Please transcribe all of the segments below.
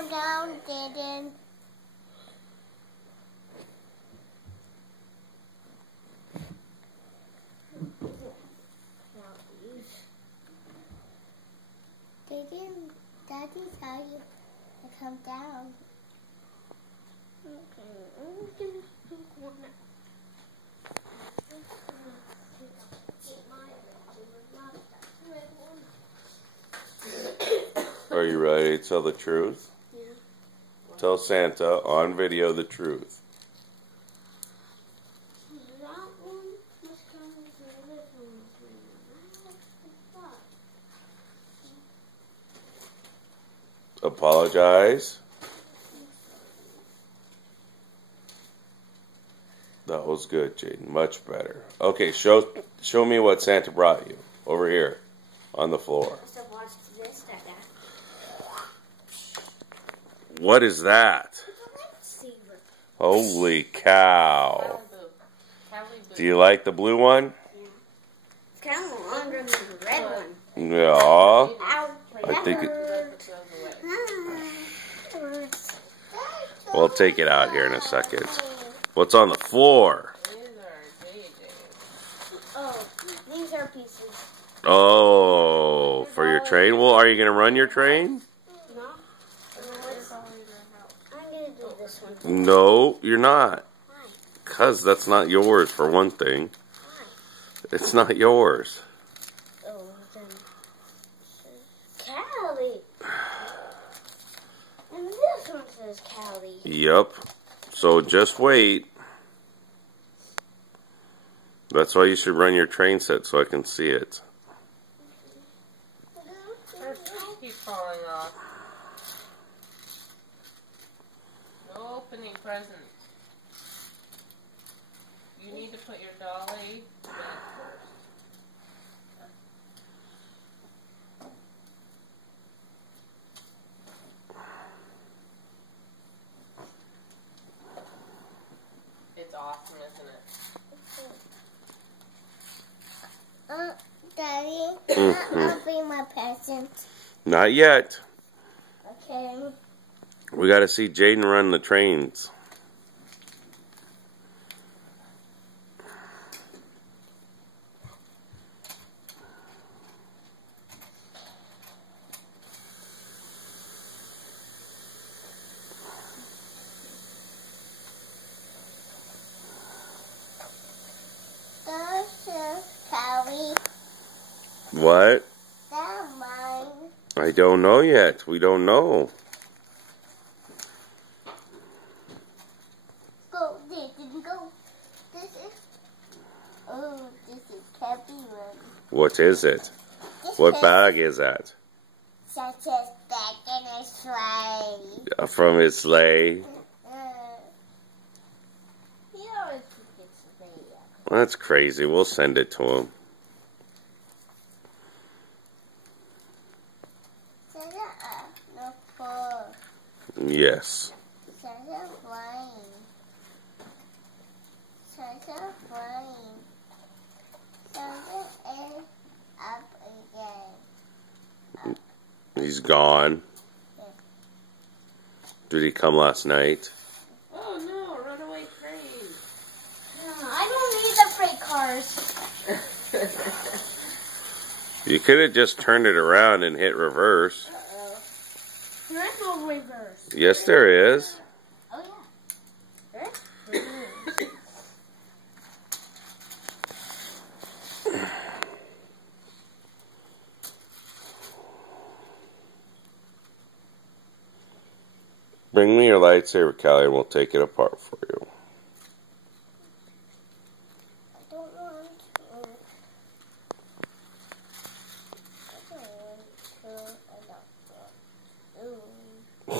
come down, Jaden. Daddy tell you to come down. Are you ready to tell the truth? Yeah. Tell Santa on video the truth. Apologize. That was good, Jaden. Much better. Okay, show me what Santa brought you over here on the floor. What is that? Holy cow! Do you like the blue one? It's kind of longer than the red one. Yeah. I think it. We'll take it out here in a second. What's on the floor? Oh, these are pieces. Oh, for your train? Well, are you going to run your train? No. I'm going to do this one. No, you're not. Why? Because that's not yours, for one thing. Why? It's not yours. Oh, then. Callie. And this one says Callie. Yep. So just wait. That's why you should run your train set so I can see it. Keep falling off. No opening presents. You need to put your dolly back first. It's awesome, isn't it? Daddy, I'll bring my present. Not yet. Okay. We got to see Jaden run the trains. Callie. What? That's mine. I don't know yet. We don't know. Go, Jaden, go. This is. Oh, this is heavy one. What is it? This What is bag is that? Santa's back in a sleigh. From his sleigh. He always gets the baby. That's crazy. We'll send it to him. Santa, no fur. Yes. Santa flying. Santa flying. Santa is up again. He's gone. Yeah. Did he come last night? Oh no, runaway train. I don't need the freight cars. You could have just turned it around and hit reverse. Uh-oh. There is no reverse. Yes, there is. Oh, yeah. There is. Bring me your lightsaber, Callie, and we'll take it apart for you. I don't want to. I don't want to. I don't want to.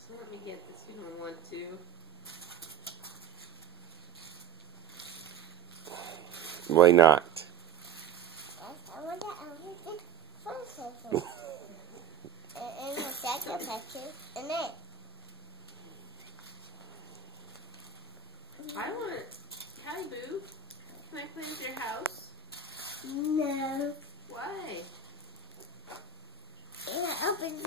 So let me get this. You don't want to. Why not? I want to everything first. And the second picture, and then. I want. Hi, Boo. Can I play with your house? No. Why? And I opened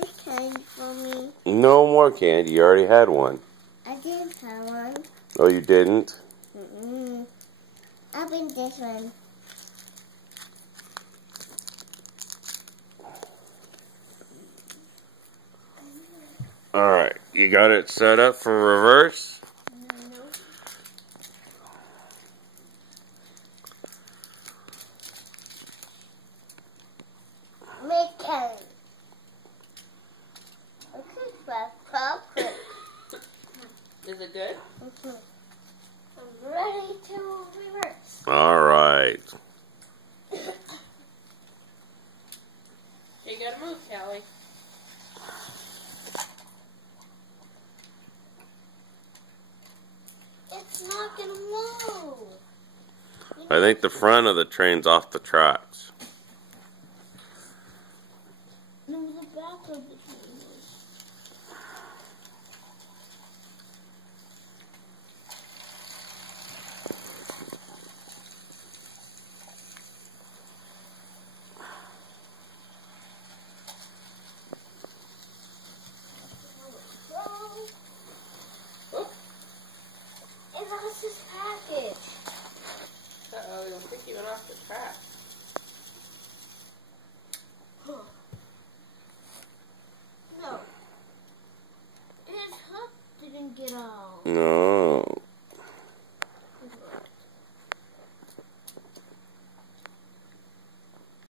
No more candy. You already had one. I didn't have one. Oh, you didn't? Open this one. Alright. You got it set up for reverse? No. Mickey. Okay, chocolate. Is it good? I'm ready to reverse. Alright. You gotta move, Callie. It's not gonna move. I think the front of the train's off the tracks. No, the back of the train is. It lost his package. Uh-oh, I think he went off the track. No. His hook didn't get out. No.